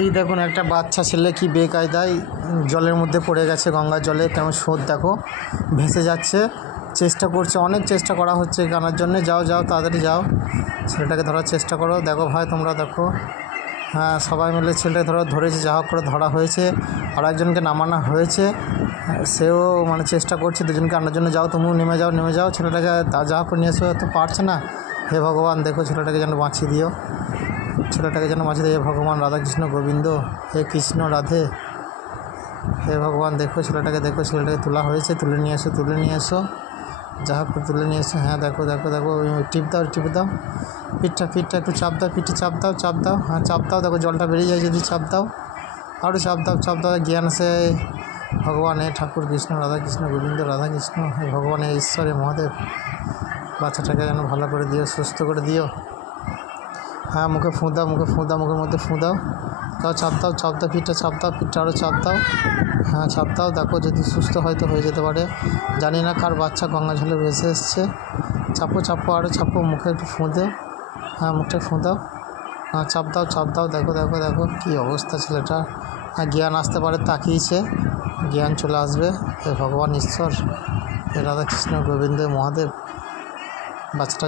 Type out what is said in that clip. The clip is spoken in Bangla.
এই দেখুন একটা বাচ্চা ছেলে কি বেকায়দায় জলের মধ্যে পড়ে গেছে, গঙ্গার জলে। কেমন স্রোত দেখো, ভেসে যাচ্ছে। চেষ্টা করছে, অনেক চেষ্টা করা হচ্ছে আনার জন্যে। যাও যাও তাড়াতাড়ি যাও, ছেলেটাকে ধরার চেষ্টা করো। দেখো ভাই, তোমরা দেখো, হ্যাঁ সবাই মিলে ছেলেটাকে ধরেছে, যা হোক করে ধরা হয়েছে। আর একজনকে নামানো হয়েছে, সেও মানে চেষ্টা করছে দুজনকে আনার জন্য। যাও তুমিও নেমে যাও, ছেলেটাকে যা হোক করে নিয়ে এসো। তো পারছে না। হে ভগবান, দেখো ছেলেটাকে যেন বাঁচিয়ে দিও, হে ভগবান। রাধাকৃষ্ণ গোবিন্দ, হে কৃষ্ণ রাধে, হে ভগবান। দেখো ছেলেটাকে তোলা হয়েছে। তুলে নিয়ে এসো, যা হোক করে তুলে নিয়ে এসো। হ্যাঁ দেখো, টিপ দাও পিঠটা একটু চাপ দাও, পিঠে চাপ দাও। হ্যাঁ চাপ দাও, দেখো জলটা বেরিয়ে যায় যদি চাপ দাও। আরও চাপ দাও, জ্ঞান আসে। ভগবান হে ঠাকুর কৃষ্ণ, রাধাকৃষ্ণ গোবিন্দ, রাধাকৃষ্ণ, হে ভগবান, হে ঈশ্বর, হে মহাদেব। বাচ্চাটাকে যেন ভালো করে দিও, সুস্থ করে দিও। হ্যাঁ মুখে ফুঁ দাও, মুখের মধ্যে ফুঁ দাও। তাও চাপ দাও, পিঠটা আরও চাপ দাও। হ্যাঁ চাপ দাও, দেখো যদি সুস্থ হয়তো হয়ে যেতে পারে। জানি না কার বাচ্চা গঙ্গা জলে ভেসে এসছে। চাপো, আরও চাপো, মুখে একটু ফুঁ দে। হ্যাঁ মুখটা ফুঁ দাও। হ্যাঁ চাপ দাও। দেখো কী অবস্থা ছেলেটা। হ্যাঁ জ্ঞান আসতে পারে, তাকিয়েছে, জ্ঞান চলে আসবে। হে ভগবান ঈশ্বর, হে রাধাকৃষ্ণ গোবিন্দ মহাদেব। বাচ্চাটা